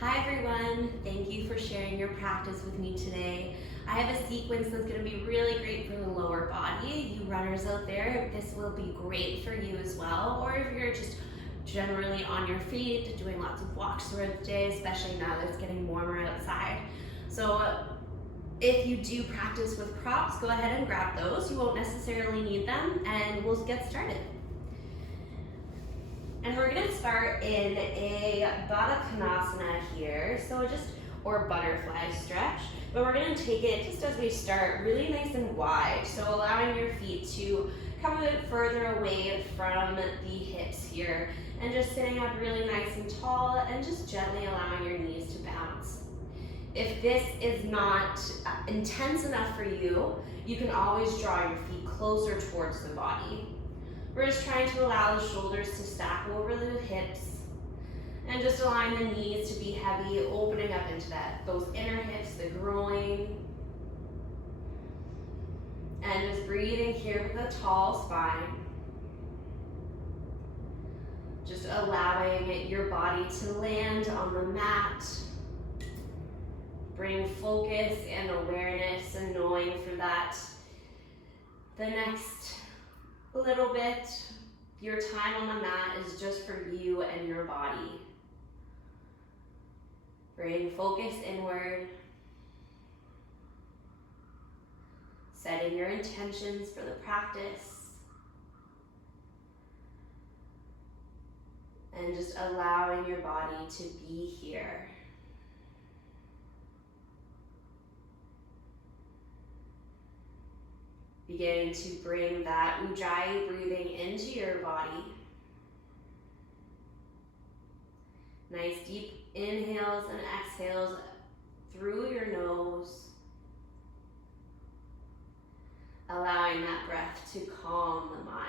Hi everyone, thank you for sharing your practice with me today. I have a sequence that's going to be really great for the lower body. You runners out there, this will be great for you as well. Or if you're just generally on your feet, doing lots of walks throughout the day, especially now that it's getting warmer outside. So if you do practice with props, go ahead and grab those. You won't necessarily need them, and we'll get started. And we're gonna start in a Baddha Konasana here, or butterfly stretch, but we're gonna take it just as we start, really nice and wide. So allowing your feet to come a bit further away from the hips here, and just sitting up really nice and tall, and just gently allowing your knees to bounce. If this is not intense enough for you, you can always draw your feet closer towards the body. We're just trying to allow the shoulders to stack over the hips and just allowing the knees to be heavy, opening up into those inner hips, the groin. And just breathing here with a tall spine. Just allowing your body to land on the mat. Bring focus and awareness and knowing for that the next little bit, your time on the mat is just for you and your body. Bring focus inward. Setting your intentions for the practice. And just allowing your body to be here. Beginning to bring that Ujjayi breathing into your body. Nice deep inhales and exhales through your nose. Allowing that breath to calm the mind.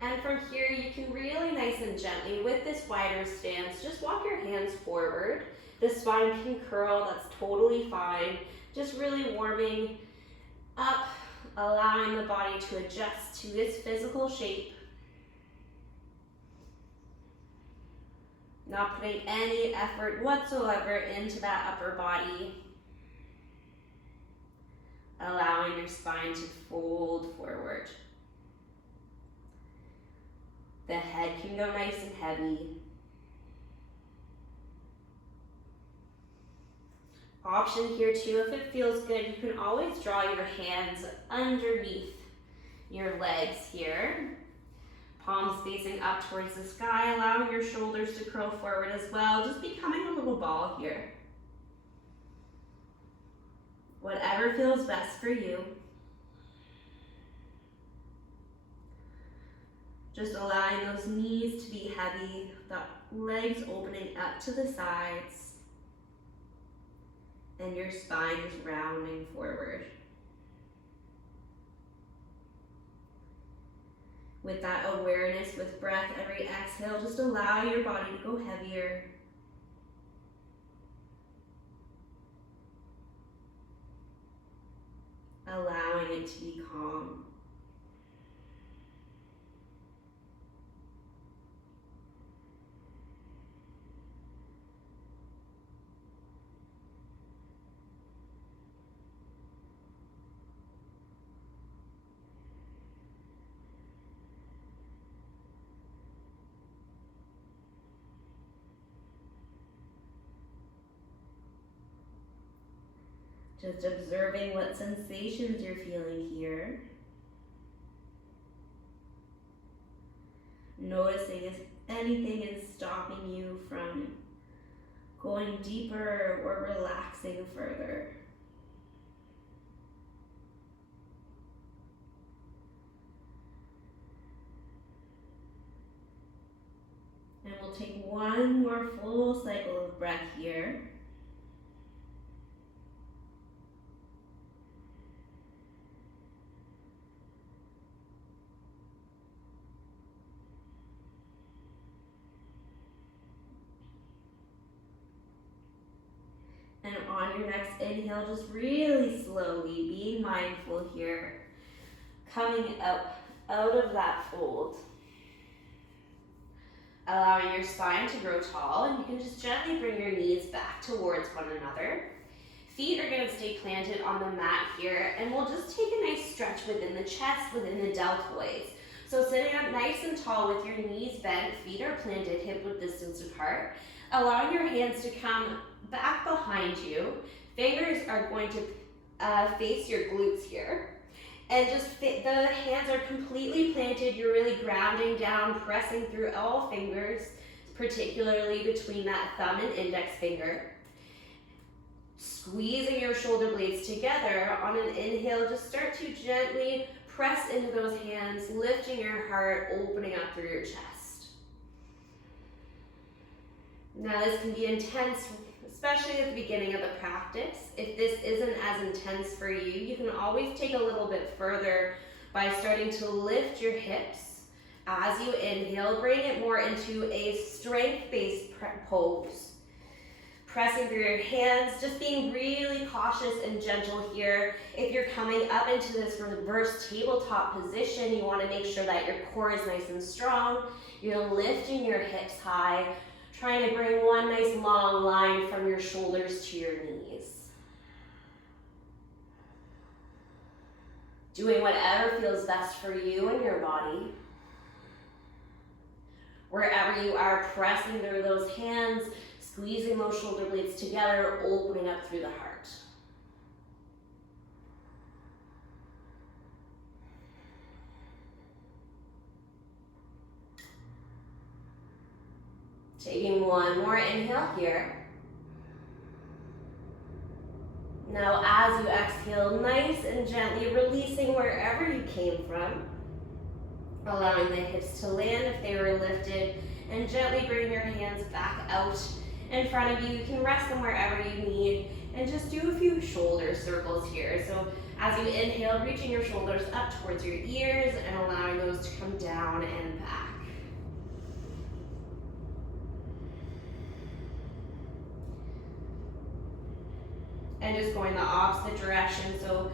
And from here, you can really nice and gently, with this wider stance, just walk your hands forward. The spine can curl, that's totally fine. Just really warming up, allowing the body to adjust to its physical shape. Not putting any effort whatsoever into that upper body. Allowing your spine to fold forward. The head can go nice and heavy. Option here too, if it feels good, you can always draw your hands underneath your legs here. Palms facing up towards the sky, allowing your shoulders to curl forward as well, just becoming a little ball here. Whatever feels best for you. Just allowing those knees to be heavy, the legs opening up to the sides. And your spine is rounding forward. With that awareness with breath, every exhale, just allow your body to go heavier. Allowing it to be calm. Just observing what sensations you're feeling here. Noticing if anything is stopping you from going deeper or relaxing further. And we'll take one more full cycle of breath here. And on your next inhale, just really slowly, being mindful here, coming up out of that fold. Allowing your spine to grow tall, and you can just gently bring your knees back towards one another. Feet are going to stay planted on the mat here, and we'll just take a nice stretch within the chest, within the deltoids. So sitting up nice and tall with your knees bent, feet are planted hip width distance apart, allowing your hands to come back behind you. Fingers are going to face your glutes here. And just the hands are completely planted. You're really grounding down, pressing through all fingers, particularly between that thumb and index finger. Squeezing your shoulder blades together. On an inhale, just start to gently press into those hands, lifting your heart, opening up through your chest. Now this can be intense, especially at the beginning of the practice. If this isn't as intense for you, you can always take a little bit further by starting to lift your hips. As you inhale, bring it more into a strength-based pose. Pressing through your hands, just being really cautious and gentle here. If you're coming up into this reverse tabletop position, you want to make sure that your core is nice and strong. You're lifting your hips high, trying to bring one nice long line from your shoulders to your knees. Doing whatever feels best for you and your body. Wherever you are, pressing through those hands, squeezing those shoulder blades together, opening up through the heart. Taking one more inhale here. Now as you exhale, nice and gently releasing wherever you came from. Allowing the hips to land if they were lifted, and gently bring your hands back out in front of you. You can rest them wherever you need, and just do a few shoulder circles here. So as you inhale, reaching your shoulders up towards your ears and allowing those to come down and back. And just going the opposite direction, so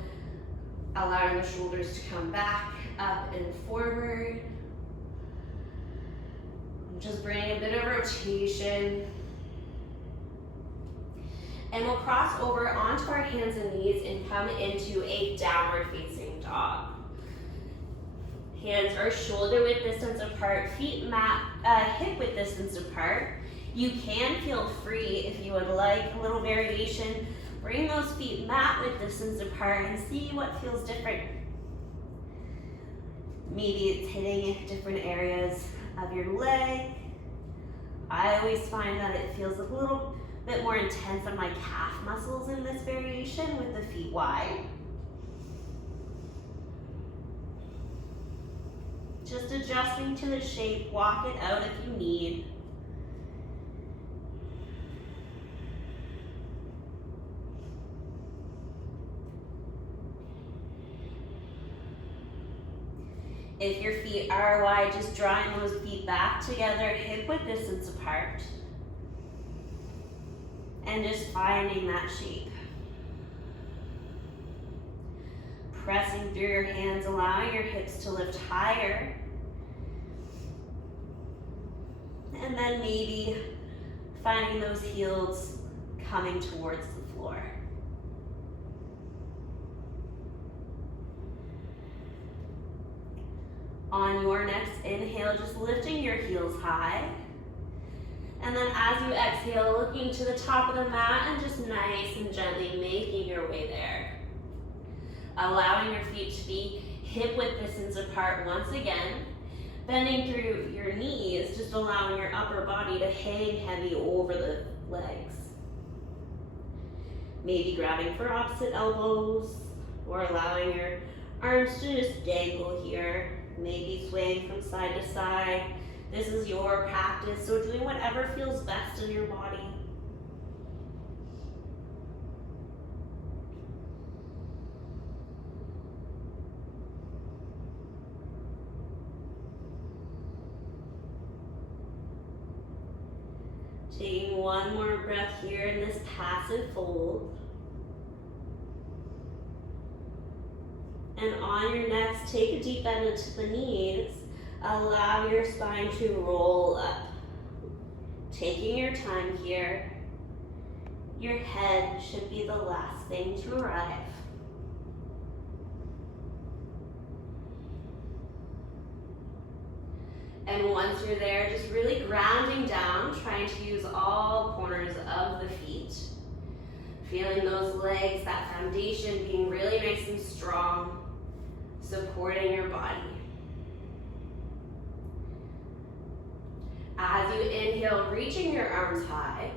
allowing the shoulders to come back, up and forward. Just bringing a bit of rotation. And we'll cross over onto our hands and knees and come into a downward facing dog. Hands are shoulder width distance apart, feet hip width distance apart. You can feel free, if you would like a little variation, bring those feet mat width distance apart and see what feels different. Maybe it's hitting different areas of your leg. I always find that it feels a little bit more intense on my calf muscles in this variation with the feet wide. Just adjusting to the shape, walk it out if you need. If your feet are wide, just drawing those feet back together, hip width distance apart. And just finding that shape. Pressing through your hands, allowing your hips to lift higher. And then maybe finding those heels coming towards the floor. On your next inhale, just lifting your heels high. And then as you exhale, looking to the top of the mat and just nice and gently making your way there. Allowing your feet to be hip width distance apart once again. Bending through your knees, just allowing your upper body to hang heavy over the legs. Maybe grabbing for opposite elbows or allowing your arms to just dangle here. Maybe swaying from side to side. This is your practice, so doing whatever feels best in your body. Taking one more breath here in this passive fold. And on your next, take a deep bend into the knees. Allow your spine to roll up. Taking your time here. Your head should be the last thing to arrive. And once you're there, just really grounding down, trying to use all corners of the feet. Feeling those legs, that foundation being really nice and strong, supporting your body. As you inhale, reaching your arms high.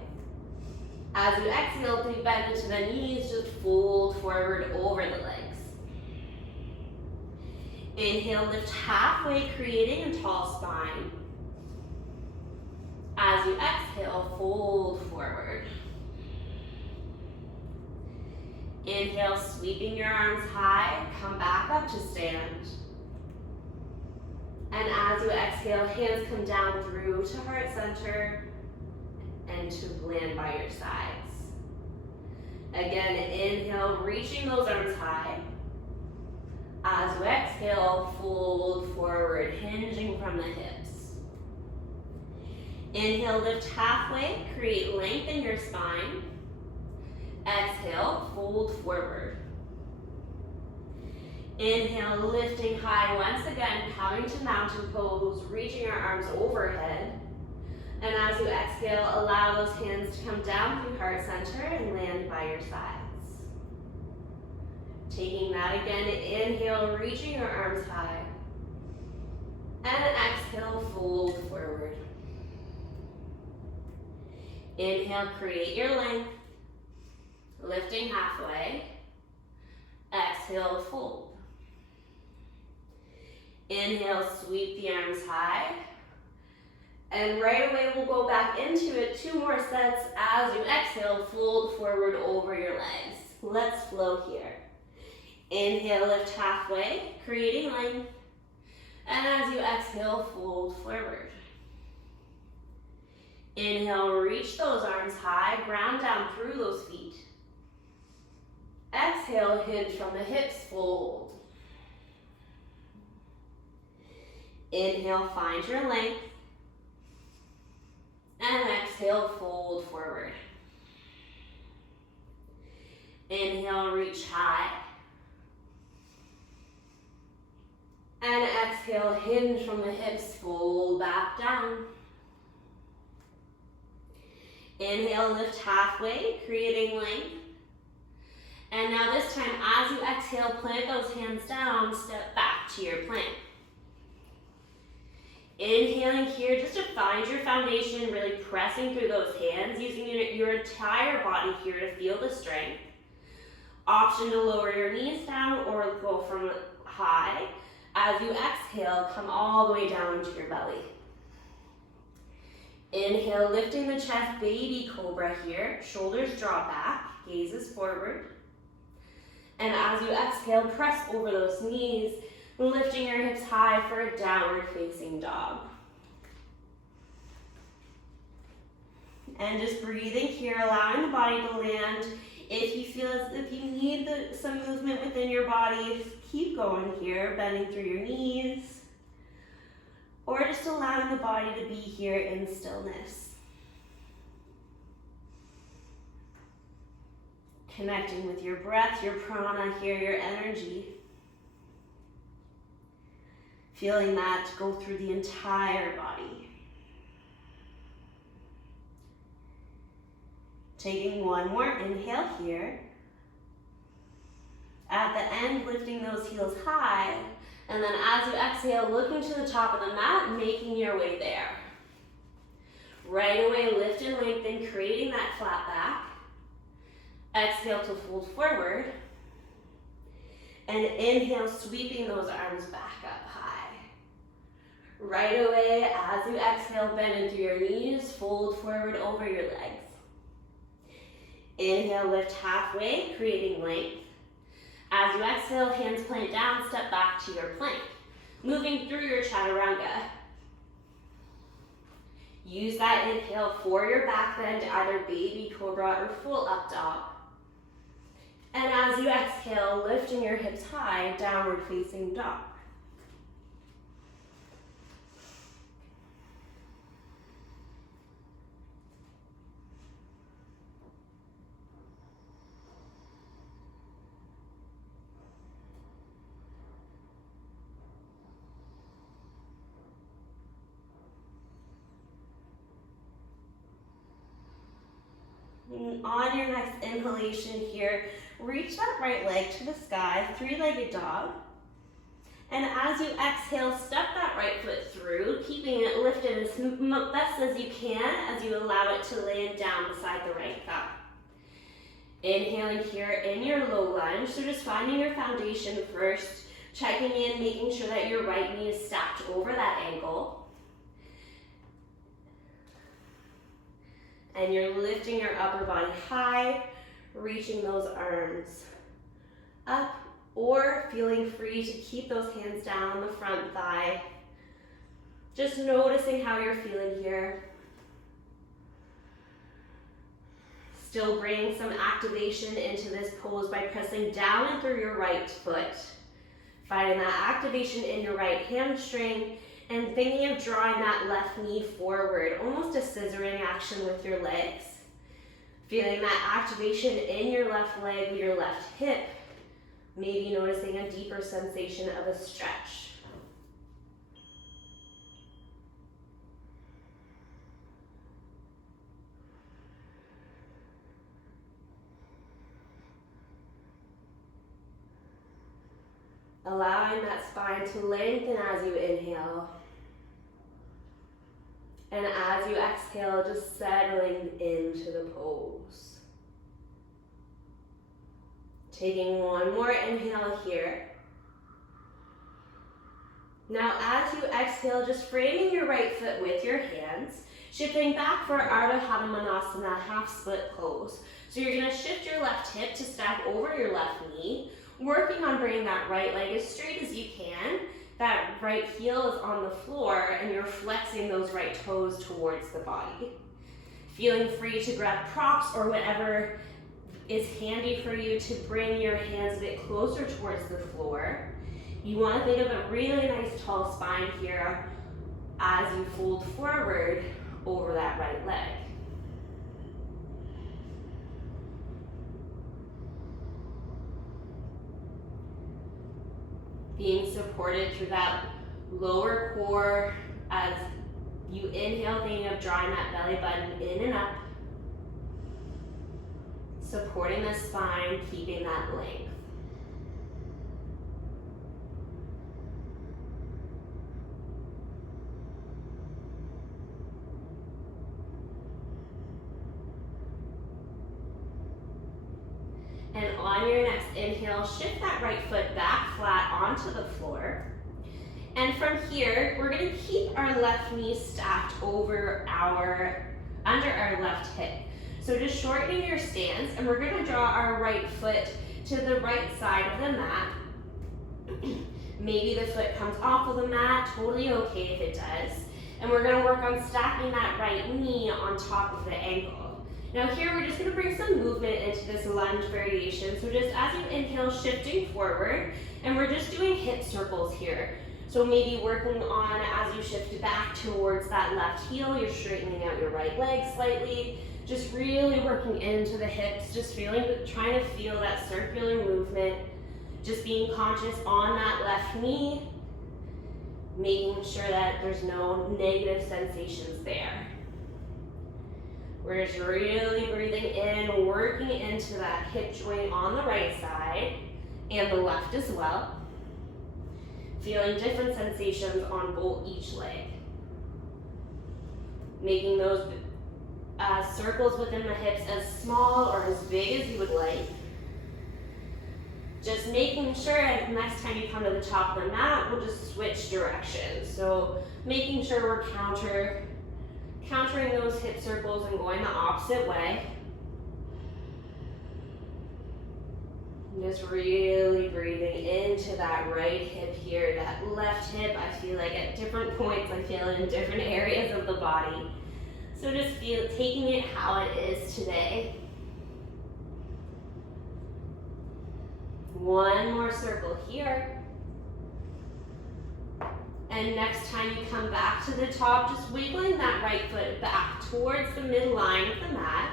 As you exhale, please bend into the knees, just fold forward over the legs. Inhale, lift halfway, creating a tall spine. As you exhale, fold forward. Inhale, sweeping your arms high, come back up to stand. And as you exhale, hands come down through to heart center and to land by your sides. Again, inhale, reaching those arms high. As you exhale, fold forward, hinging from the hips. Inhale, lift halfway, create length in your spine. Exhale, fold forward. Inhale, lifting high once again, coming to mountain pose, reaching our arms overhead. And as you exhale, allow those hands to come down through heart center and land by your sides. Taking that again, inhale, reaching your arms high. And exhale, fold forward. Inhale, create your length. Lifting halfway. Exhale, fold. Inhale, sweep the arms high. And right away, we'll go back into it. 2 more sets. As you exhale, fold forward over your legs. Let's flow here. Inhale, lift halfway, creating length. And as you exhale, fold forward. Inhale, reach those arms high, ground down through those feet. Exhale, hinge from the hips, fold. Inhale, find your length. And exhale, fold forward. Inhale, reach high. And exhale, hinge from the hips, fold back down. Inhale, lift halfway, creating length. And now this time, as you exhale, plant those hands down, step back to your plank. Inhaling here, just to find your foundation, really pressing through those hands, using your entire body here to feel the strength. Option to lower your knees down or go from high. As you exhale, come all the way down into your belly. Inhale, lifting the chest, baby cobra here. Shoulders draw back, gazes forward. And as you exhale, press over those knees, lifting your hips high for a downward facing dog. And just breathing here, allowing the body to land. If you feel as if you need some movement within your body, just keep going here, bending through your knees. Or just allowing the body to be here in stillness. Connecting with your breath, your prana here, your energy. Feeling that go through the entire body. Taking one more inhale here. At the end, lifting those heels high. And then as you exhale, looking to the top of the mat, making your way there. Right away, lift and lengthen, creating that flat back. Exhale to fold forward. And inhale, sweeping those arms back up high. Right away, as you exhale, bend into your knees, fold forward over your legs. Inhale, lift halfway, creating length. As you exhale, hands plant down, step back to your plank. Moving through your chaturanga. Use that inhale for your back bend, either baby cobra or full up dog. And as you exhale, lifting your hips high, downward facing dog. And on your next inhalation here, reach that right leg to the sky, three-legged dog. And as you exhale, step that right foot through, keeping it lifted as best as you can as you allow it to land down beside the right thigh. Inhaling here in your low lunge, so just finding your foundation first, checking in, making sure that your right knee is stacked over that ankle. And you're lifting your upper body high, reaching those arms up, or feeling free to keep those hands down on the front thigh. Just noticing how you're feeling here. Still bringing some activation into this pose by pressing down and through your right foot. Finding that activation in your right hamstring and thinking of drawing that left knee forward, almost a scissoring action with your legs. Feeling that activation in your left leg, your left hip, maybe noticing a deeper sensation of a stretch. Allowing that spine to lengthen as you inhale. And as you exhale, just settling into the pose. Taking one more inhale here. Now as you exhale, just framing your right foot with your hands, shifting back for Ardha Hanumanasana, half split pose. So you're gonna shift your left hip to stack over your left knee, working on bringing that right leg as straight as you can. That right heel is on the floor and you're flexing those right toes towards the body. Feeling free to grab props or whatever is handy for you to bring your hands a bit closer towards the floor. You want to think of a really nice tall spine here as you fold forward over that right leg. Being supported through that lower core as you inhale, thinking of drawing that belly button in and up. Supporting the spine, keeping that length. And on your next inhale, shift that right foot back flat onto the floor. And from here, we're gonna keep our left knee stacked over under our left hip. So just shortening your stance, and we're gonna draw our right foot to the right side of the mat. Maybe the foot comes off of the mat, totally okay if it does. And we're gonna work on stacking that right knee on top of the ankle. Now here, we're just gonna bring some movement into this lunge variation. So just as you inhale, shifting forward, and we're just doing hip circles here. So maybe working on, as you shift back towards that left heel, you're straightening out your right leg slightly, just really working into the hips, just trying to feel that circular movement, just being conscious on that left knee, making sure that there's no negative sensations there. We're just really breathing in, working into that hip joint on the right side and the left as well. Feeling different sensations on each leg. Making those circles within the hips as small or as big as you would like. Just making sure next time you come to the top of the mat, we'll just switch directions. So making sure we're countering those hip circles and going the opposite way. Just really breathing into that right hip here, that left hip. I feel like at different points, I feel it in different areas of the body. So just taking it how it is today. One more circle here. And next time you come back to the top, just wiggling that right foot back towards the midline of the mat.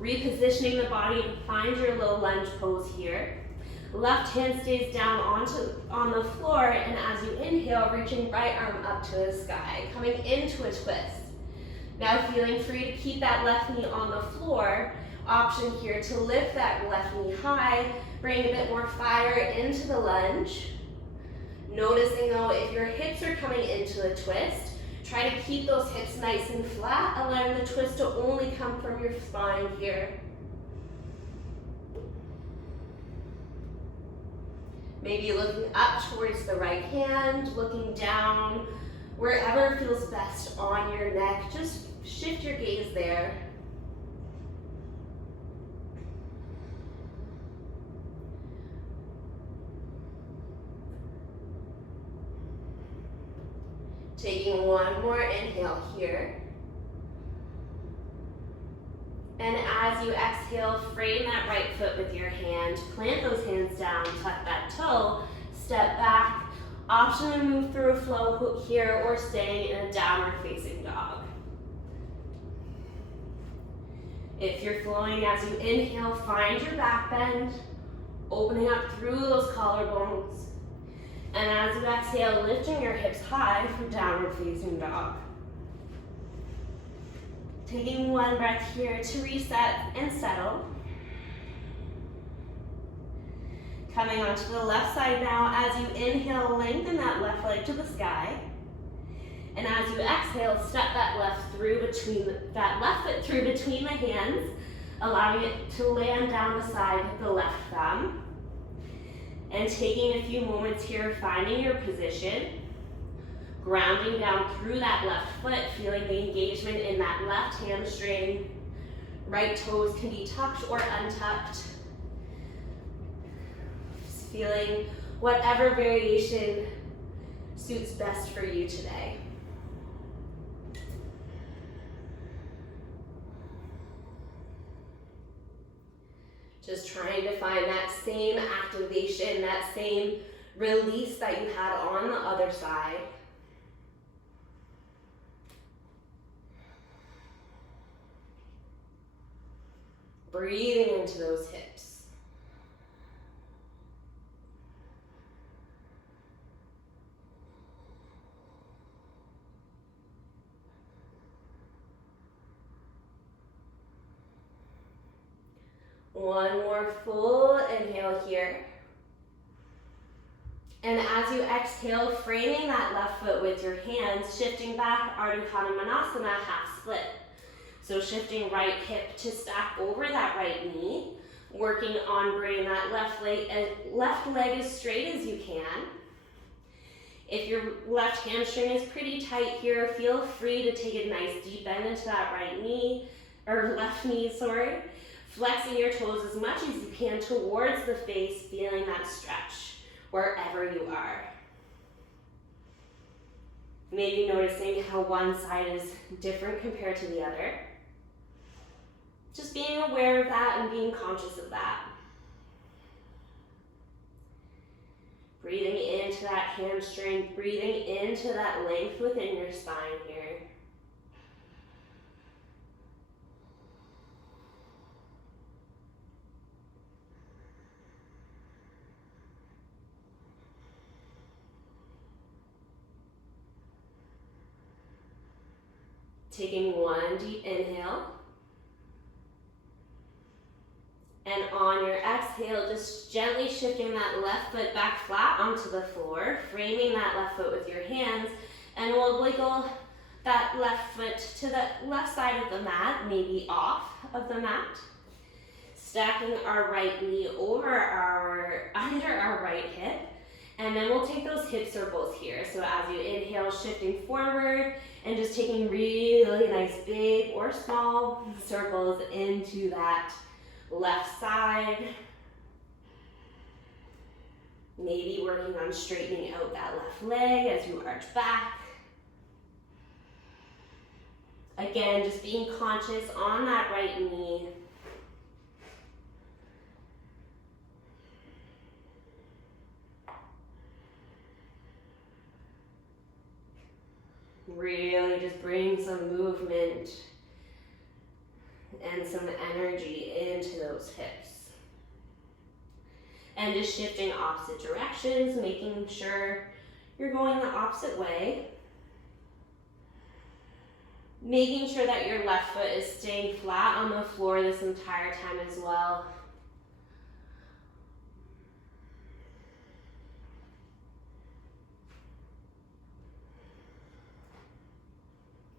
Repositioning the body to find your low lunge pose here. Left hand stays down on the floor, and as you inhale, reaching right arm up to the sky, coming into a twist. Now feeling free to keep that left knee on the floor. Option here to lift that left knee high, bring a bit more fire into the lunge. Noticing though, if your hips are coming into a twist, try to keep those hips nice and flat, allowing the twist to only come from your spine here. Maybe looking up towards the right hand, looking down, wherever feels best on your neck. Just shift your gaze there. Taking one more inhale here. And as you exhale, frame that right foot with your hand, plant those hands down, tuck that toe, step back. Option to move through a flow here or staying in a downward facing dog. If you're flowing as you inhale, find your back bend, opening up through those collarbones. And as you exhale, lifting your hips high for downward facing dog. Taking one breath here to reset and settle. Coming onto the left side now. As you inhale, lengthen that left leg to the sky. And as you exhale, step that left foot through between the hands, allowing it to land down beside the left thumb. And taking a few moments here, finding your position, grounding down through that left foot, feeling the engagement in that left hamstring. Right toes can be tucked or untucked. Just feeling whatever variation suits best for you today. Just trying to find that same activation, that same release that you had on the other side. Breathing into those hips. One more full inhale here. And as you exhale, framing that left foot with your hands, shifting back, Ardha Chandramanasana, half split. So shifting right hip to stack over that right knee, working on bringing that left leg as straight as you can. If your left hamstring is pretty tight here, feel free to take a nice deep bend into that left knee, sorry. Flexing your toes as much as you can towards the face, feeling that stretch wherever you are. Maybe noticing how one side is different compared to the other. Just being aware of that and being conscious of that. Breathing into that hamstring, breathing into that length within your spine here. Taking one deep inhale. And on your exhale, just gently shifting that left foot back flat onto the floor, framing that left foot with your hands, and we'll wiggle that left foot to the left side of the mat, maybe off of the mat. Stacking our right knee under our right hip, and then we'll take those hip circles here. So as you inhale, shifting forward, and just taking really nice big or small circles into that left side. Maybe working on straightening out that left leg as you arch back. Again, just being conscious on that right knee. Really just bring some movement and some energy into those hips. And just shifting opposite directions, making sure you're going the opposite way. Making sure that your left foot is staying flat on the floor this entire time as well.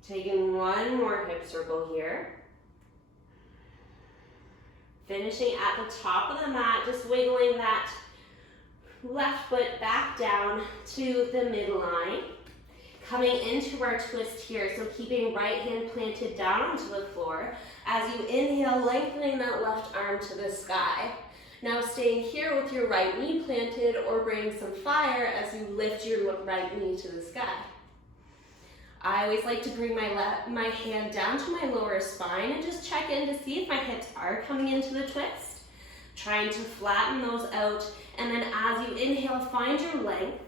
Taking one more hip circle here. Finishing at the top of the mat, just wiggling that left foot back down to the midline. Coming into our twist here, so keeping right hand planted down onto the floor. As you inhale, lengthening that left arm to the sky. Now staying here with your right knee planted, or bring some fire as you lift your right knee to the sky. I always like to bring my hand down to my lower spine and just check in to see if my hips are coming into the twist. Trying to flatten those out, and then as you inhale, find your length.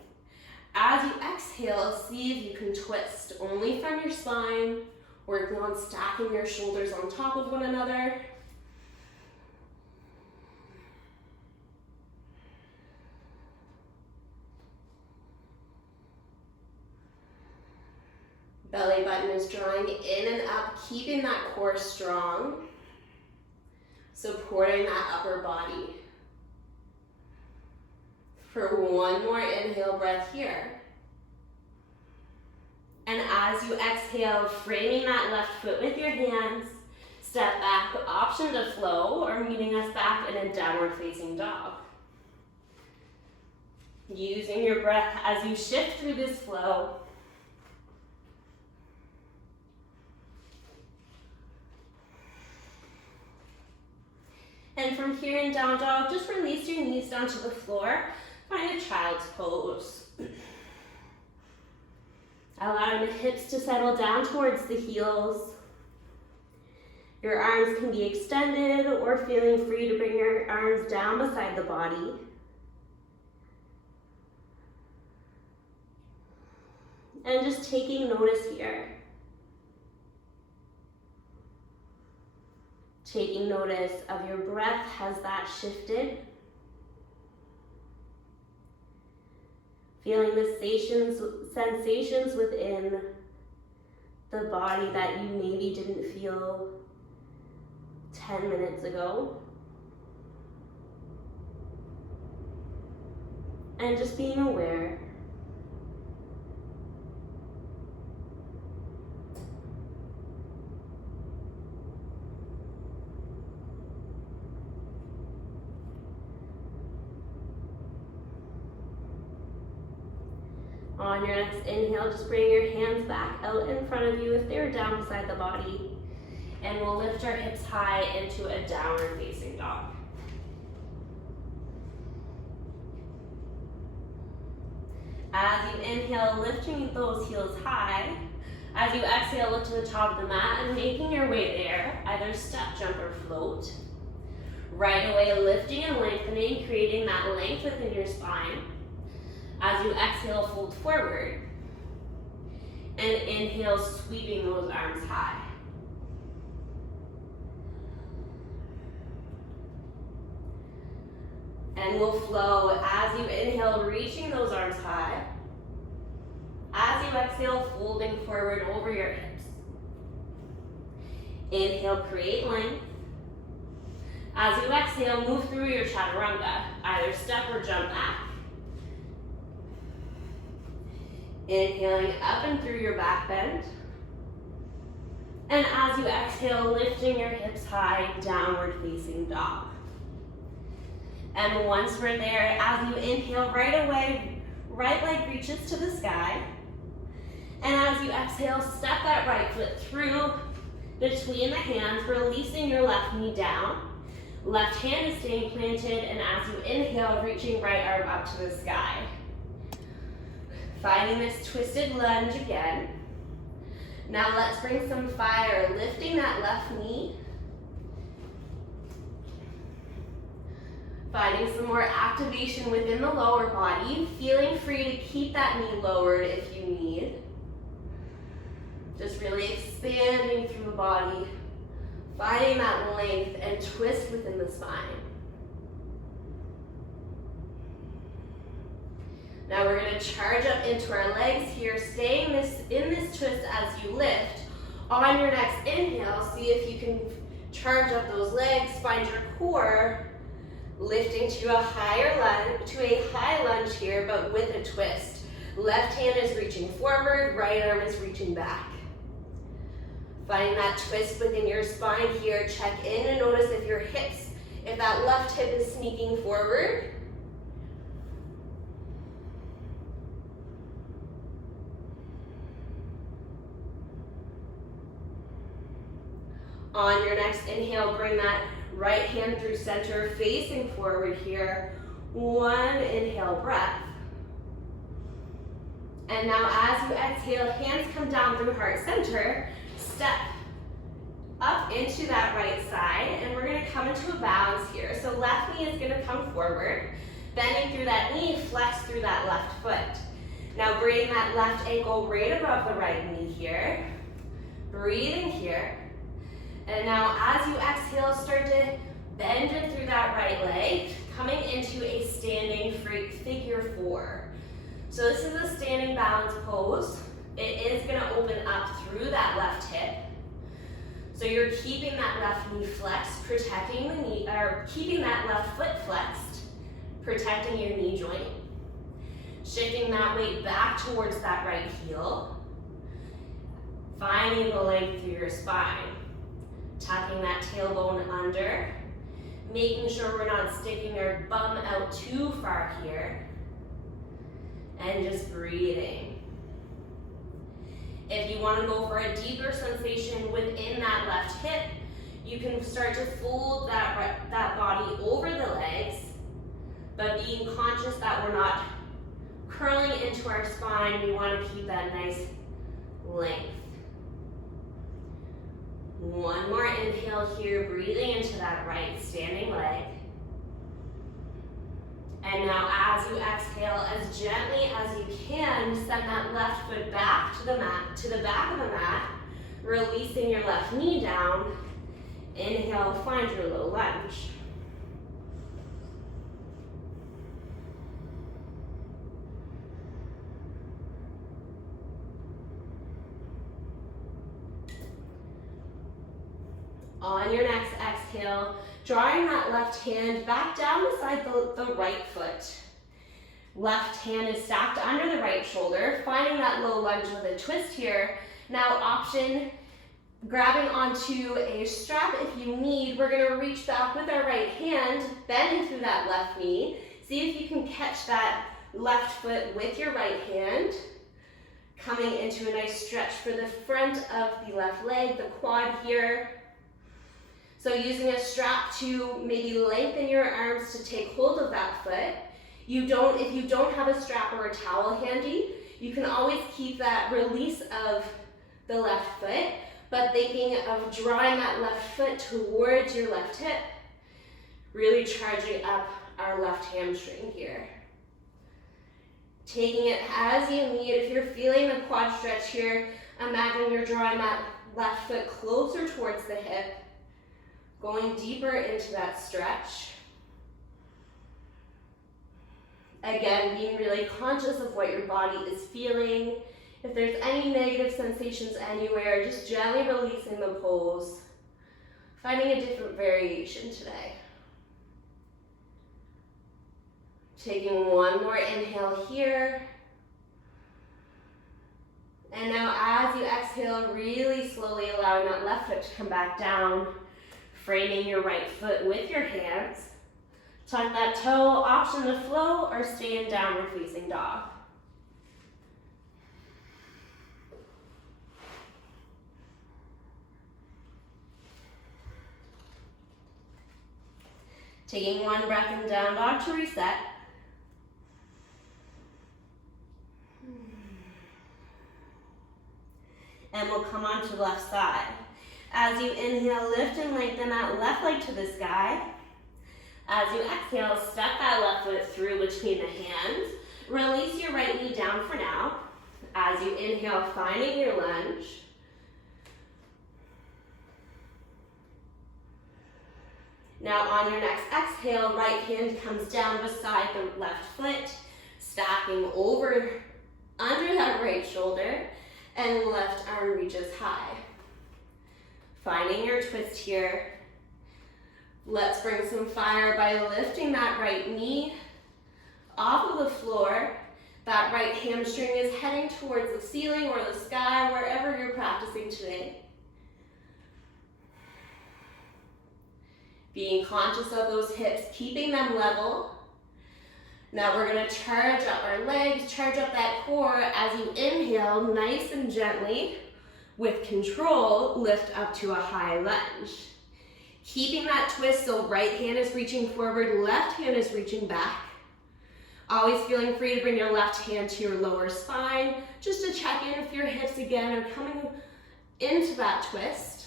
As you exhale, see if you can twist only from your spine, working on stacking your shoulders on top of one another. Belly button is drawing in and up, keeping that core strong, supporting that upper body. For one more inhale breath here. And as you exhale, framing that left foot with your hands, step back, option to flow, or meeting us back in a downward facing dog. Using your breath as you shift through this flow. And from here in down dog, just release your knees down to the floor. Find a child's pose. Allowing the hips to settle down towards the heels. Your arms can be extended, or feeling free to bring your arms down beside the body. And just taking notice here. Taking notice of your breath, has that shifted? Feeling the sensations within the body that you maybe didn't feel 10 minutes ago. And just being aware. On your next inhale, just bring your hands back out in front of you if they're down beside the body. And we'll lift our hips high into a downward facing dog. As you inhale, lifting those heels high. As you exhale, look to the top of the mat and making your way there, either step, jump, or float. Right away, lifting and lengthening, creating that length within your spine. As you exhale, fold forward. And inhale, sweeping those arms high. And we'll flow as you inhale, reaching those arms high. As you exhale, folding forward over your hips. Inhale, create length. As you exhale, move through your chaturanga, either step or jump back. Inhaling up and through your back bend. And as you exhale, lifting your hips high, downward facing dog. And once we're there, as you inhale right away, right leg reaches to the sky. And as you exhale, step that right foot through between the hands, releasing your left knee down. Left hand is staying planted, and as you inhale, reaching right arm up to the sky. Finding this twisted lunge again. Now let's bring some fire, lifting that left knee. Finding some more activation within the lower body, feeling free to keep that knee lowered if you need. Just really expanding through the body, finding that length and twist within the spine. Now we're going to charge up into our legs here, staying in this twist as you lift. On your next inhale, see if you can charge up those legs, find your core, lifting to a higher lunge, to a high lunge here, but with a twist. Left hand is reaching forward, right arm is reaching back. Find that twist within your spine here. Check in and notice if your hips, if that left hip is sneaking forward. On your next inhale, bring that right hand through center, facing forward here. One inhale breath. And now as you exhale, hands come down through heart center. Step up into that right side, and we're going to come into a balance here. So left knee is going to come forward, bending through that knee, flex through that left foot. Now bring that left ankle right above the right knee here. Breathing here. And now as you exhale, start to bend in through that right leg, coming into a standing figure four. So this is a standing balance pose. It is going to open up through that left hip. So you're keeping that left knee flexed, protecting the knee, or keeping that left foot flexed, protecting your knee joint. Shifting that weight back towards that right heel. Finding the length through your spine. Tucking that tailbone under. Making sure we're not sticking our bum out too far here. And just breathing. If you want to go for a deeper sensation within that left hip, you can start to fold that body over the legs, but being conscious that we're not curling into our spine. We want to keep that nice length. One more inhale here, breathing into that right standing leg. And now as you exhale, as gently as you can, send that left foot back to the mat, to the back of the mat, releasing your left knee down. Inhale, find your low lunge. On your next exhale, drawing that left hand back down beside the right foot. Left hand is stacked under the right shoulder, finding that low lunge with a twist here. Now option, grabbing onto a strap if you need. We're going to reach back with our right hand, bending through that left knee. See if you can catch that left foot with your right hand. Coming into a nice stretch for the front of the left leg, the quad here. So using a strap to maybe lengthen your arms to take hold of that foot. If you don't have a strap or a towel handy, you can always keep that release of the left foot, but thinking of drawing that left foot towards your left hip, really charging up our left hamstring here. Taking it as you need. If you're feeling the quad stretch here, imagine you're drawing that left foot closer towards the hip, going deeper into that stretch. Again, being really conscious of what your body is feeling. If there's any negative sensations anywhere, just gently releasing the pose. Finding a different variation today. Taking one more inhale here. And now as you exhale, really slowly allowing that left foot to come back down. Framing your right foot with your hands. Tuck that toe, option to flow or stay in downward facing dog. Taking one breath in down dog to reset. And we'll come on to the left side. As you inhale, lift and lengthen that left leg to the sky. As you exhale, step that left foot through between the hands. Release your right knee down for now. As you inhale, finding your lunge. Now on your next exhale, right hand comes down beside the left foot, stacking over under that right shoulder, and left arm reaches high. Finding your twist here. Let's bring some fire by lifting that right knee off of the floor. That right hamstring is heading towards the ceiling or the sky, wherever you're practicing today. Being conscious of those hips, keeping them level. Now we're gonna charge up our legs, charge up that core as you inhale, nice and gently, with control, lift up to a high lunge. Keeping that twist, so right hand is reaching forward, left hand is reaching back. Always feeling free to bring your left hand to your lower spine, just to check in if your hips again are coming into that twist.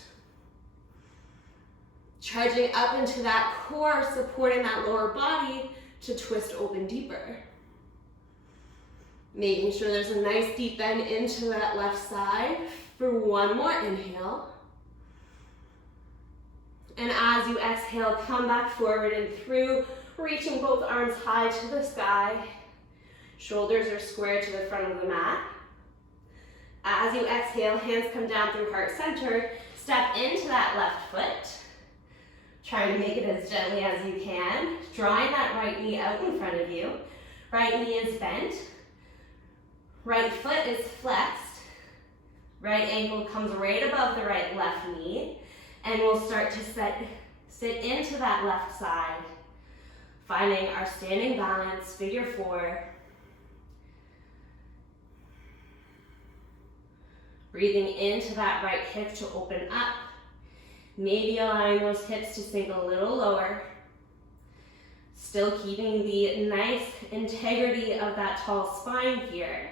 Charging up into that core, supporting that lower body to twist open deeper. Making sure there's a nice deep bend into that left side for one more inhale. And as you exhale, come back forward and through, reaching both arms high to the sky. Shoulders are square to the front of the mat. As you exhale, hands come down through heart center. Step into that left foot. Trying to make it as gently as you can. Drawing that right knee out in front of you. Right knee is bent. Right foot is flexed. Right ankle comes right above the right left knee. And we'll start to sit into that left side. Finding our standing balance, figure four. Breathing into that right hip to open up. Maybe allowing those hips to sink a little lower. Still keeping the nice integrity of that tall spine here.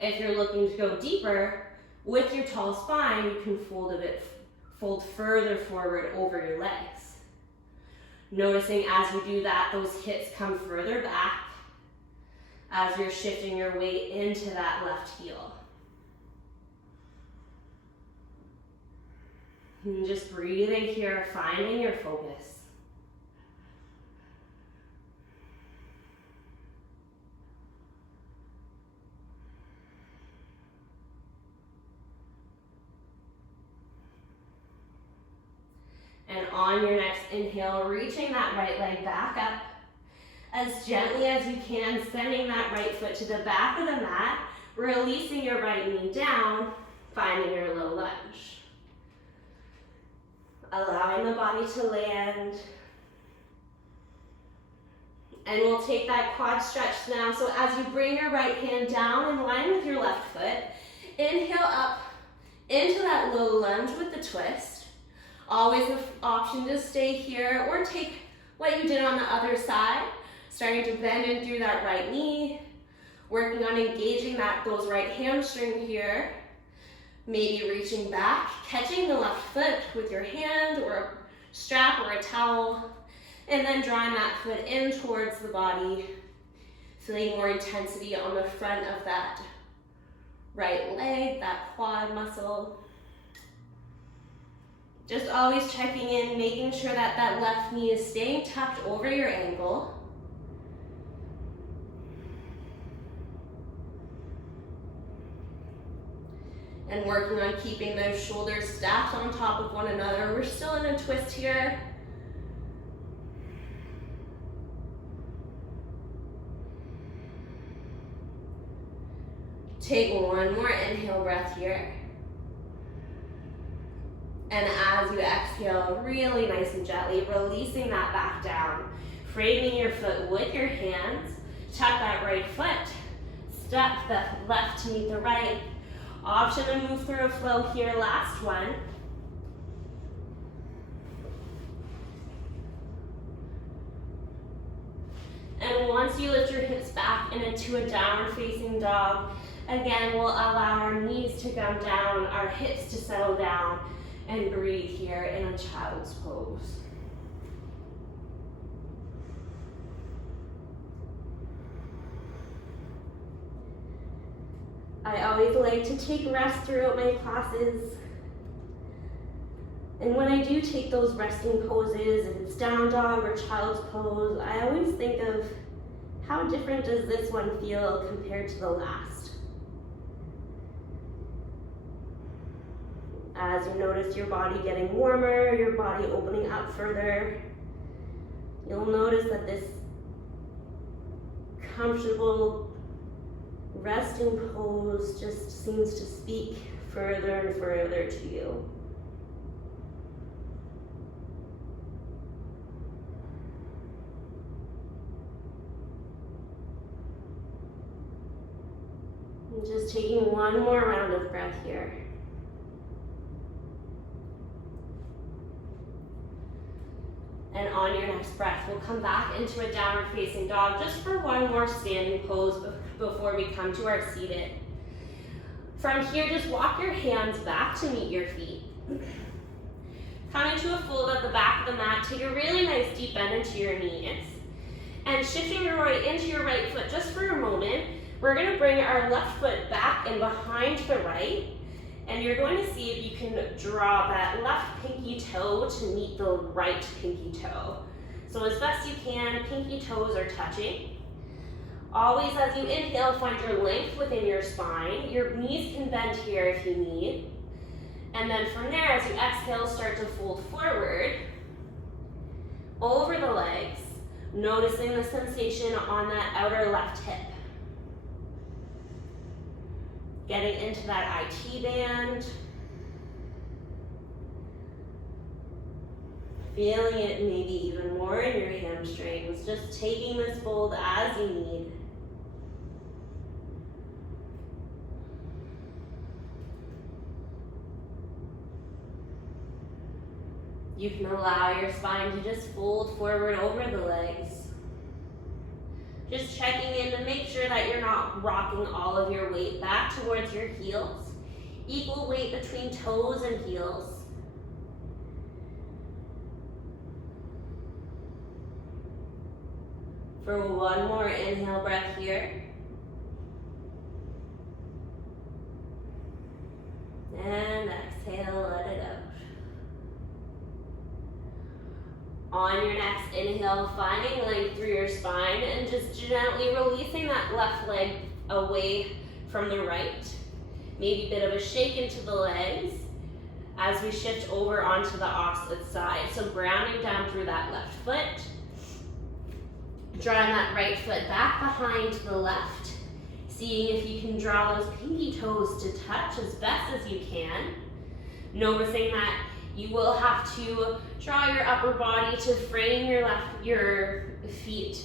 If you're looking to go deeper, with your tall spine, you can fold further forward over your legs. Noticing as you do that, those hips come further back as you're shifting your weight into that left heel. And just breathing here, finding your focus. And on your next inhale, reaching that right leg back up as gently as you can, sending that right foot to the back of the mat, releasing your right knee down, finding your low lunge. Allowing the body to land. And we'll take that quad stretch now. So as you bring your right hand down in line with your left foot, inhale up into that low lunge with the twist. Always an option to stay here or take what you did on the other side, starting to bend in through that right knee, working on engaging those right hamstring here. Maybe reaching back, catching the left foot with your hand or a strap or a towel, and then drawing that foot in towards the body, feeling more intensity on the front of that right leg, that quad muscle. Just always checking in, making sure that that left knee is staying tucked over your ankle. And working on keeping those shoulders stacked on top of one another. We're still in a twist here. Take one more inhale breath here. And as you exhale, really nice and gently, releasing that back down. Framing your foot with your hands. Tuck that right foot. Step the left to meet the right. Option to move through a flow here, last one. And once you lift your hips back and into a downward facing dog, again, we'll allow our knees to come down, our hips to settle down, and breathe here in a child's pose. I always like to take rest throughout my classes And when I do take those resting poses, if it's down dog or child's pose, I always think of how different does this one feel compared to the last. As you notice your body getting warmer, your body opening up further, you'll notice that this comfortable resting pose just seems to speak further and further to you. And just taking one more round of breath here. And on your next breath, we'll come back into a downward facing dog just for one more standing pose before we come to our seated. From here, just walk your hands back to meet your feet. Come into a fold at the back of the mat. Take a really nice deep bend into your knees. And shifting your weight into your right foot just for a moment, we're going to bring our left foot back and behind the right. And you're going to see if you can draw that left pinky toe to meet the right pinky toe. So as best you can, pinky toes are touching. Always as you inhale, find your length within your spine. Your knees can bend here if you need. And then from there, as you exhale, start to fold forward over the legs, noticing the sensation on that outer left hip. Getting into that IT band. Feeling it maybe even more in your hamstrings. Just taking this fold as you need. You can allow your spine to just fold forward over the legs. Just checking in to make sure that you're not rocking all of your weight back towards your heels. Equal weight between toes and heels. For one more inhale breath here. And exhale, let it out. On your next inhale, finding length through your spine and just gently releasing that left leg away from the right. Maybe a bit of a shake into the legs as we shift over onto the opposite side. So grounding down through that left foot. Drawing that right foot back behind to the left. Seeing if you can draw those pinky toes to touch as best as you can. Noticing that you will have to draw your upper body to frame your feet,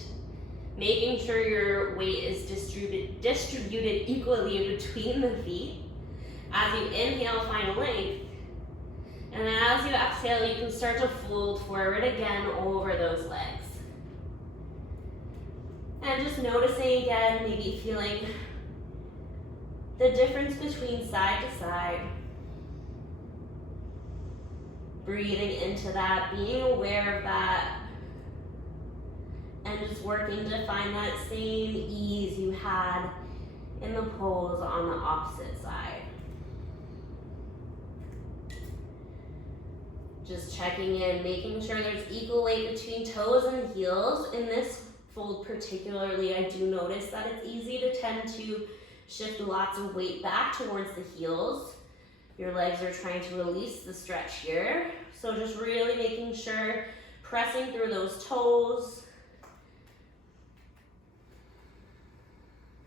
making sure your weight is distributed equally between the feet. As you inhale, find length. And then as you exhale, you can start to fold forward again over those legs. And just noticing again, maybe feeling the difference between side to side. Breathing into that, being aware of that, and just working to find that same ease you had in the pose on the opposite side. Just checking in, making sure there's equal weight between toes and heels. In this fold particularly, I do notice that it's easy to tend to shift lots of weight back towards the heels. Your legs are trying to release the stretch here. So just really making sure, pressing through those toes.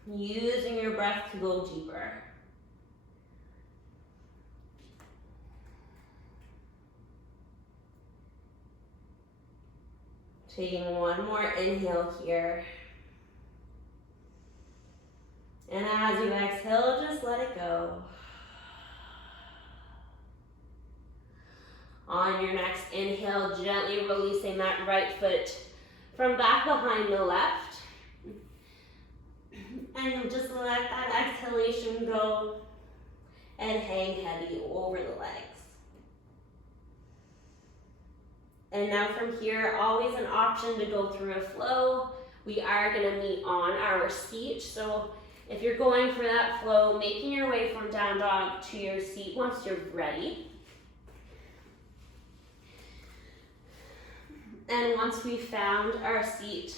Using your breath to go deeper. Taking one more inhale here. And as you exhale, just let it go. On your next inhale, gently releasing that right foot from back behind the left. And just let that exhalation go and hang heavy over the legs. And now from here, always an option to go through a flow. We are going to meet on our seat. So if you're going for that flow, making your way from down dog to your seat once you're ready. And once we found our seat,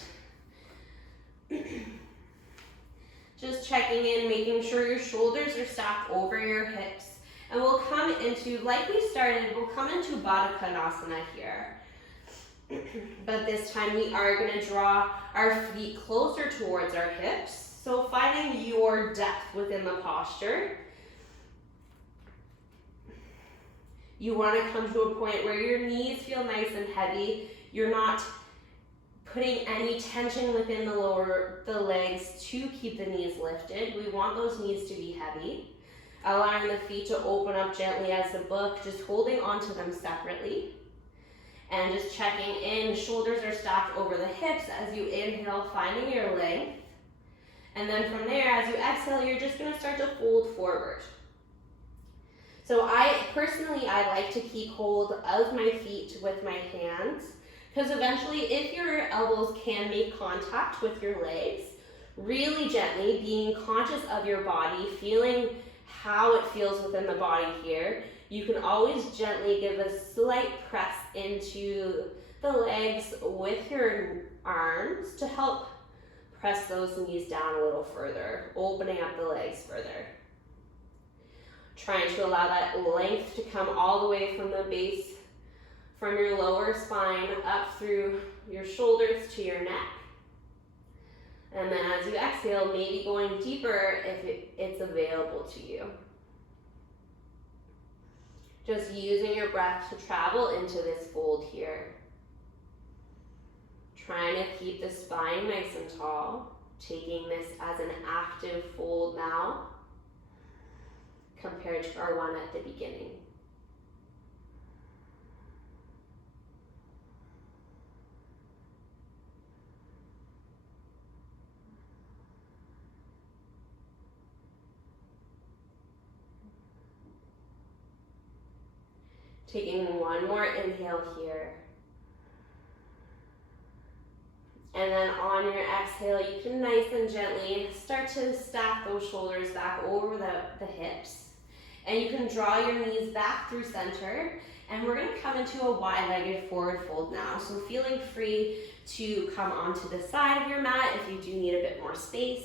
just checking in, making sure your shoulders are stacked over your hips. And we'll come into, like we started, we'll come into Baddha Konasana here. But this time we are going to draw our feet closer towards our hips. So finding your depth within the posture. You want to come to a point where your knees feel nice and heavy. You're not putting any tension within the legs to keep the knees lifted. We want those knees to be heavy. Allowing the feet to open up gently as a book, just holding onto them separately. And just checking in, shoulders are stacked over the hips as you inhale, finding your length. And then from there, as you exhale, you're just going to start to fold forward. So I like to keep hold of my feet with my hands, because eventually if your elbows can make contact with your legs, really gently, being conscious of your body, feeling how it feels within the body here, you can always gently give a slight press into the legs with your arms to help press those knees down a little further, opening up the legs further. Trying to allow that length to come all the way from the base, from your lower spine up through your shoulders to your neck. And then as you exhale, maybe going deeper if it's available to you. Just using your breath to travel into this fold here. Trying to keep the spine nice and tall, taking this as an active fold now, compared to our one at the beginning. Taking one more inhale here. And then on your exhale, you can nice and gently start to stack those shoulders back over the hips. And you can draw your knees back through center. And we're going to come into a wide-legged forward fold now. So feeling free to come onto the side of your mat if you do need a bit more space.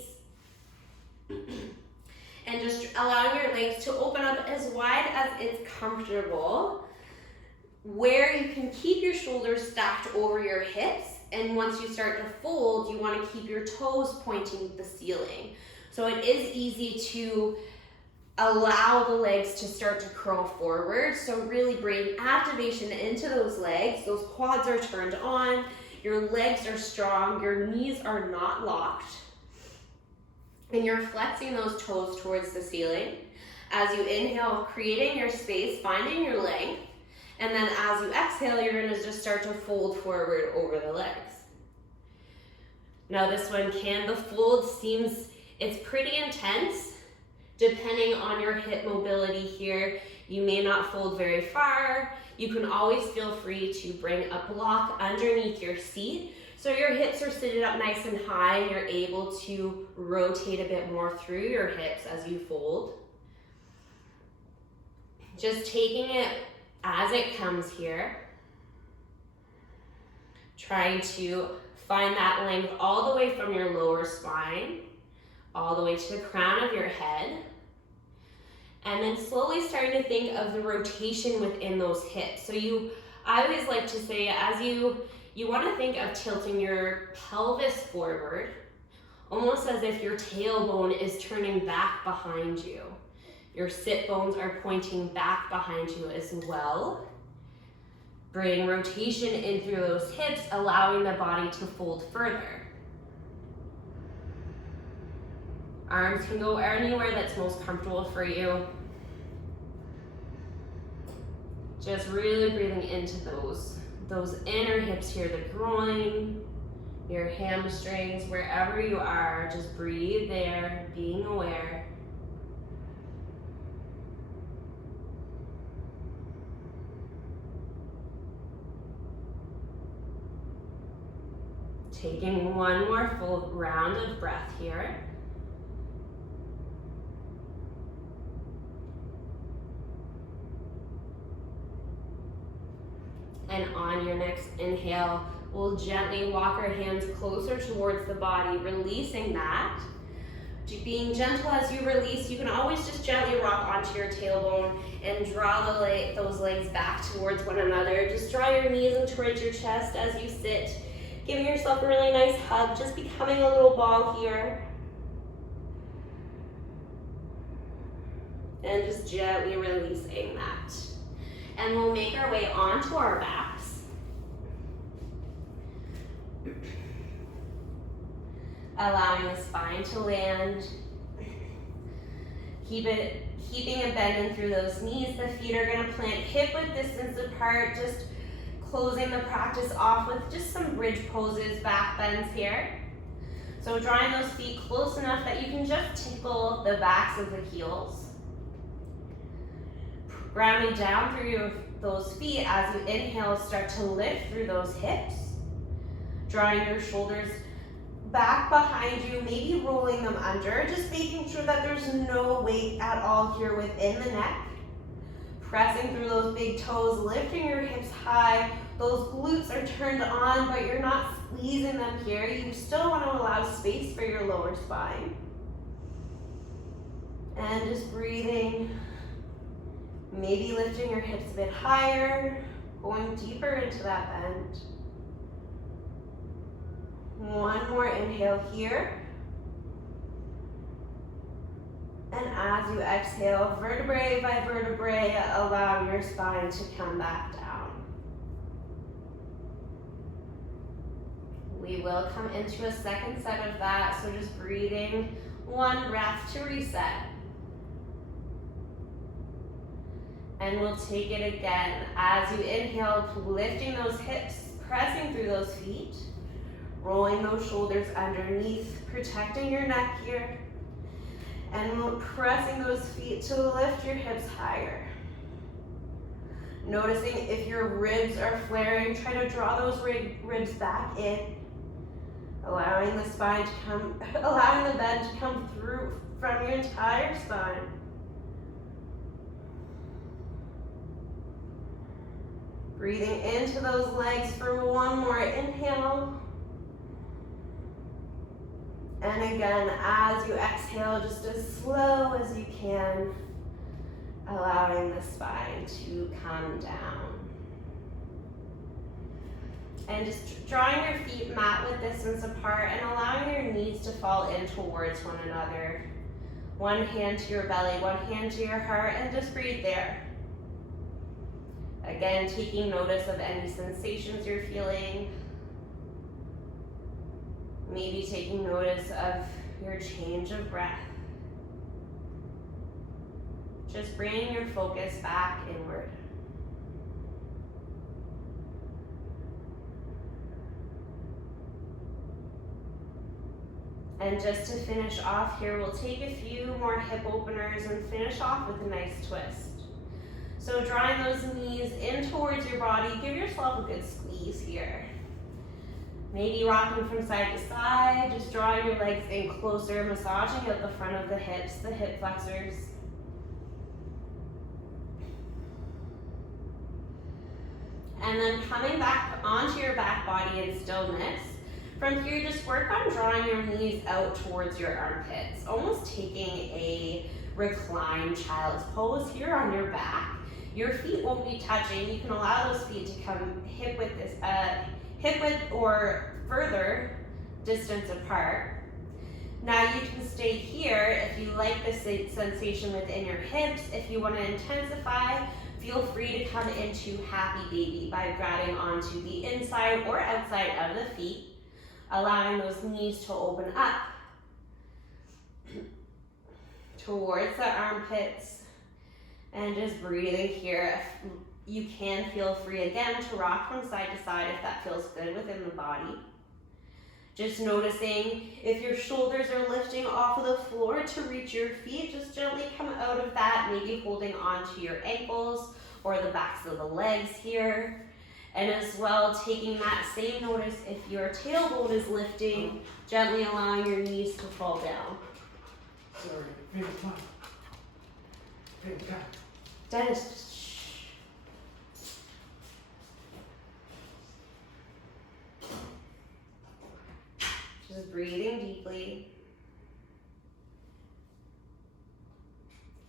And just allowing your legs to open up as wide as it's comfortable, where you can keep your shoulders stacked over your hips. And once you start to fold, you want to keep your toes pointing to the ceiling. So it is easy to allow the legs to start to curl forward. So really bring activation into those legs. Those quads are turned on. Your legs are strong. Your knees are not locked. And you're flexing those toes towards the ceiling. As you inhale, creating your space, finding your length. And then as you exhale, you're going to just start to fold forward over the legs. Now this one the fold seems, it's pretty intense. Depending on your hip mobility here, you may not fold very far. You can always feel free to bring a block underneath your seat so your hips are sitting up nice and high and you're able to rotate a bit more through your hips as you fold. Just taking it as it comes here. Trying to find that length all the way from your lower spine, all the way to the crown of your head. And then slowly starting to think of the rotation within those hips. So I always like to say, as you want to think of tilting your pelvis forward, almost as if your tailbone is turning back behind you. Your sit bones are pointing back behind you as well. Bring rotation in through those hips, allowing the body to fold further. Arms can go anywhere that's most comfortable for you. Just really breathing into those inner hips here, the groin, your hamstrings, wherever you are, just breathe there, being aware. Taking one more full round of breath here. And on your next inhale, we'll gently walk our hands closer towards the body, releasing that. Being gentle as you release, you can always just gently rock onto your tailbone and draw those legs back towards one another. Just draw your knees in towards your chest as you sit, giving yourself a really nice hug, just becoming a little ball here. And just gently releasing that. And we'll make our way onto our backs. Allowing the spine to land. Keeping a bend in through those knees. The feet are going to plant hip-width distance apart, just closing the practice off with just some bridge poses, back bends here. So drawing those feet close enough that you can just tickle the backs of the heels. Grounding down through those feet as you inhale, start to lift through those hips. Drawing your shoulders back behind you, maybe rolling them under, just making sure that there's no weight at all here within the neck. Pressing through those big toes, lifting your hips high. Those glutes are turned on, but you're not squeezing them here. You still want to allow space for your lower spine. And just breathing. Maybe lifting your hips a bit higher, going deeper into that bend. One more inhale here. And as you exhale, vertebrae by vertebrae, allow your spine to come back down. We will come into a second set of that, so just breathing one breath to reset. And we'll take it again. As you inhale, lifting those hips, pressing through those feet, rolling those shoulders underneath, protecting your neck here. And we're pressing those feet to lift your hips higher. Noticing if your ribs are flaring, try to draw those ribs back in. Allowing the spine to come, allowing the bend to come through from your entire spine. Breathing into those legs for one more inhale. And again, as you exhale, just as slow as you can, allowing the spine to come down. And just drawing your feet mat-width distance apart and allowing your knees to fall in towards one another. One hand to your belly, one hand to your heart, and just breathe there. Again, taking notice of any sensations you're feeling. Maybe taking notice of your change of breath. Just bringing your focus back inward. And just to finish off here, we'll take a few more hip openers and finish off with a nice twist. So drawing those knees in towards your body, give yourself a good squeeze here. Maybe rocking from side to side, just drawing your legs in closer, massaging out the front of the hips, the hip flexors. And then coming back onto your back body in stillness. From here, just work on drawing your knees out towards your armpits, almost taking a reclined child's pose here on your back. Your feet won't be touching. You can allow those feet to come hip width or further distance apart. Now you can stay here if you like the sensation within your hips. If you want to intensify, feel free to come into happy baby by grabbing onto the inside or outside of the feet, allowing those knees to open up towards the armpits. And just breathing here. If you can, feel free again to rock from side to side if that feels good within the body. Just noticing if your shoulders are lifting off of the floor to reach your feet, just gently come out of that, maybe holding onto your ankles or the backs of the legs here. And as well, taking that same notice if your tailbone is lifting, gently allowing your knees to fall down. Sorry, favorite time. Favorite time. Dennis.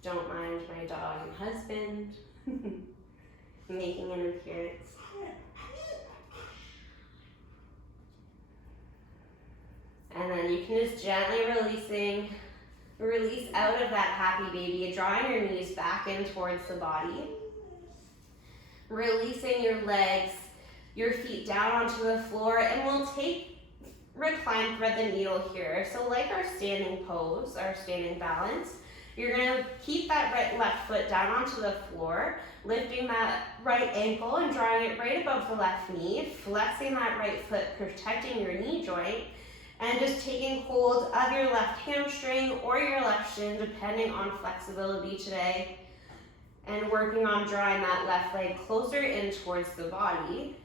Don't mind my dog and husband making an appearance. And then you can just gently release out of that happy baby, drawing your knees back in towards the body. Releasing your legs, your feet down onto the floor, and we'll recline thread the needle here. So like our standing pose, our standing balance, you're gonna keep that left foot down onto the floor, lifting that right ankle and drawing it right above the left knee, flexing that right foot, protecting your knee joint, and just taking hold of your left hamstring or your left shin, depending on flexibility today, and working on drawing that left leg closer in towards the body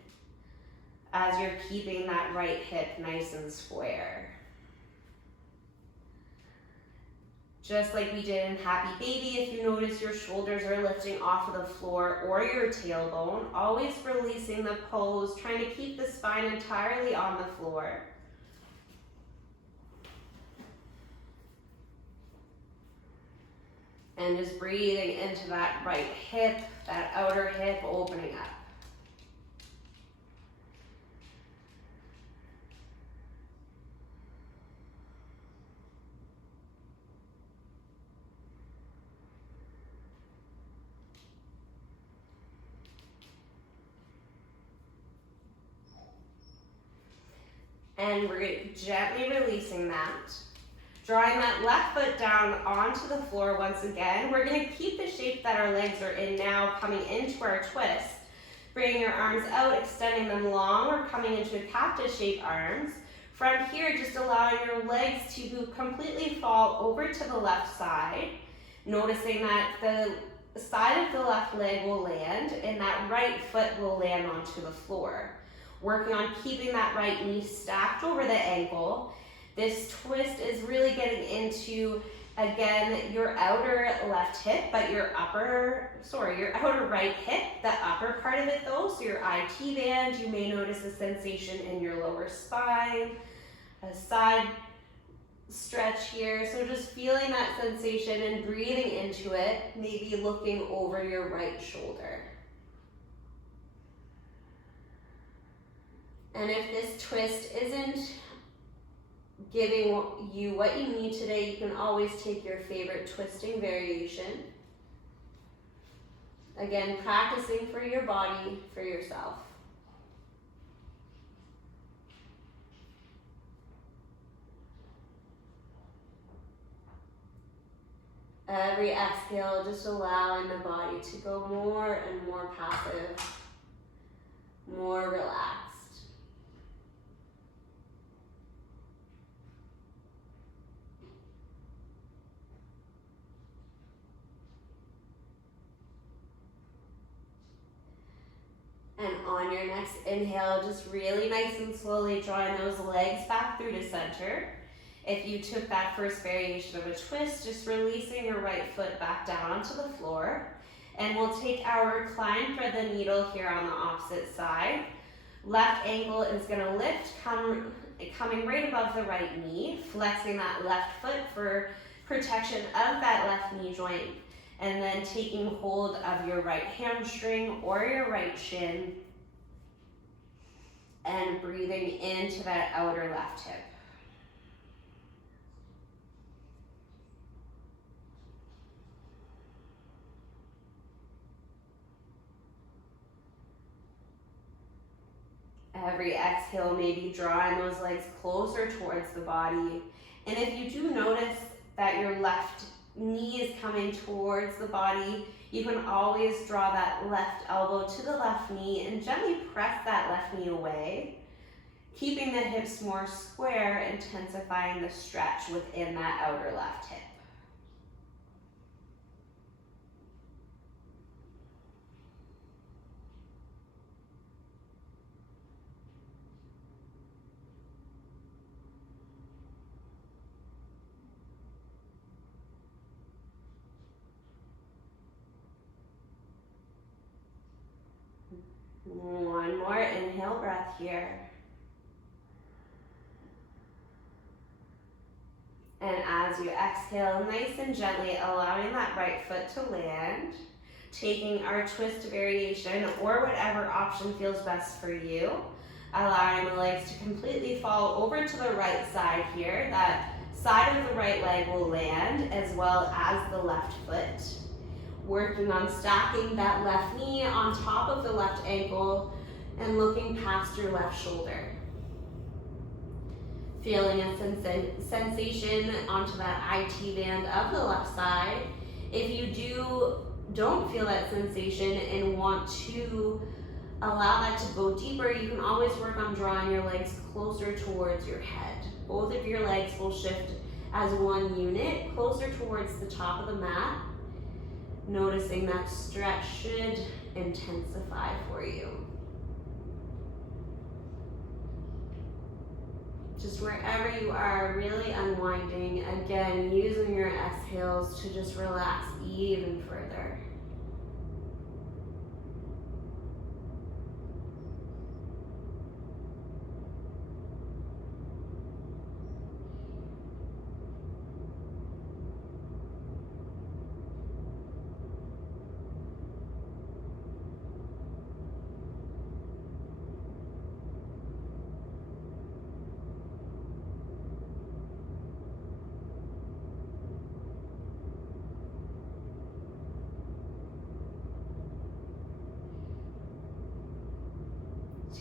as you're keeping that right hip nice and square. Just like we did in Happy Baby, if you notice your shoulders are lifting off of the floor or your tailbone, always releasing the pose, trying to keep the spine entirely on the floor. And just breathing into that right hip, that outer hip opening up. And we're gently releasing that. Drawing that left foot down onto the floor once again. We're gonna keep the shape that our legs are in now, coming into our twist. Bringing your arms out, extending them long, or coming into a cactus shape arms. From here, just allowing your legs to completely fall over to the left side. Noticing that the side of the left leg will land and that right foot will land onto the floor. Working on keeping that right knee stacked over the ankle. This twist is really getting into, again, your outer left hip, but your outer right hip, the upper part of it though, so your IT band. You may notice a sensation in your lower spine, a side stretch here. So just feeling that sensation and breathing into it, maybe looking over your right shoulder. And if this twist isn't giving you what you need today, you can always take your favorite twisting variation. Again, practicing for your body, for yourself. Every exhale, just allowing the body to go more and more passive, more relaxed. And on your next inhale, just really nice and slowly drawing those legs back through to center. If you took that first variation of a twist, just releasing your right foot back down onto the floor. And we'll take our recline thread the needle here on the opposite side. Left ankle is gonna lift, coming right above the right knee, flexing that left foot for protection of that left knee joint. And then taking hold of your right hamstring or your right shin and breathing into that outer left hip. Every exhale, maybe drawing those legs closer towards the body. And if you do notice that your left knee is coming towards the body, you can always draw that left elbow to the left knee and gently press that left knee away, keeping the hips more square, intensifying the stretch within that outer left hip. One more inhale breath here. And as you exhale, exhale nice and gently, allowing that right foot to land. Taking our twist variation or whatever option feels best for you. Allowing the legs to completely fall over to the right side here. That side of the right leg will land as well as the left foot. Working on stacking that left knee on top of the left ankle and looking past your left shoulder. Feeling a sensation onto that IT band of the left side. If you don't feel that sensation and want to allow that to go deeper, you can always work on drawing your legs closer towards your head. Both of your legs will shift as one unit, closer towards the top of the mat. Noticing that stretch should intensify for you. Just wherever you are, really unwinding. Again, using your exhales to just relax even further.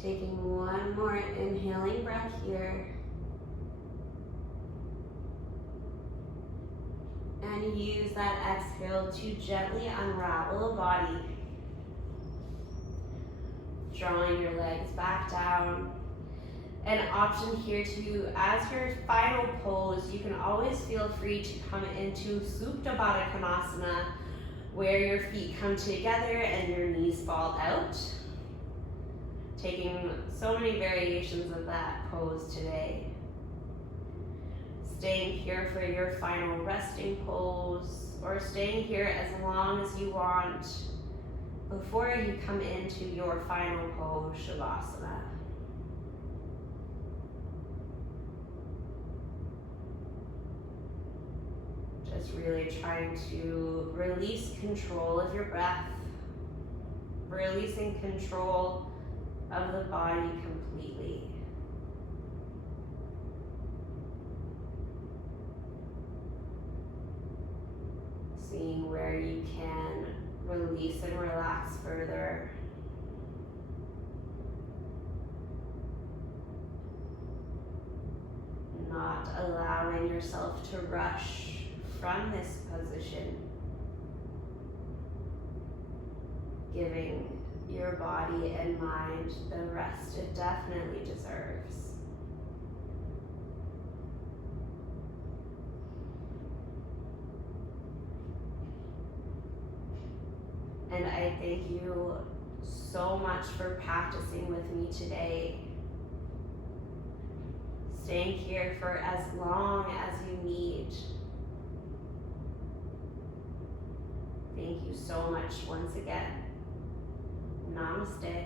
Taking one more inhaling breath here. And use that exhale to gently unravel the body. Drawing your legs back down. An option here to, as your final pose, you can always feel free to come into Supta Baddha Konasana, where your feet come together and your knees fall out. Taking so many variations of that pose today. Staying here for your final resting pose, or staying here as long as you want before you come into your final pose, Shavasana. Just really trying to release control of your breath, releasing control of the body completely. Seeing where you can release and relax further. Not allowing yourself to rush from this position. Giving your body and mind the rest it definitely deserves. And I thank you so much for practicing with me today. Staying here for as long as you need. Thank you so much once again. Namaste.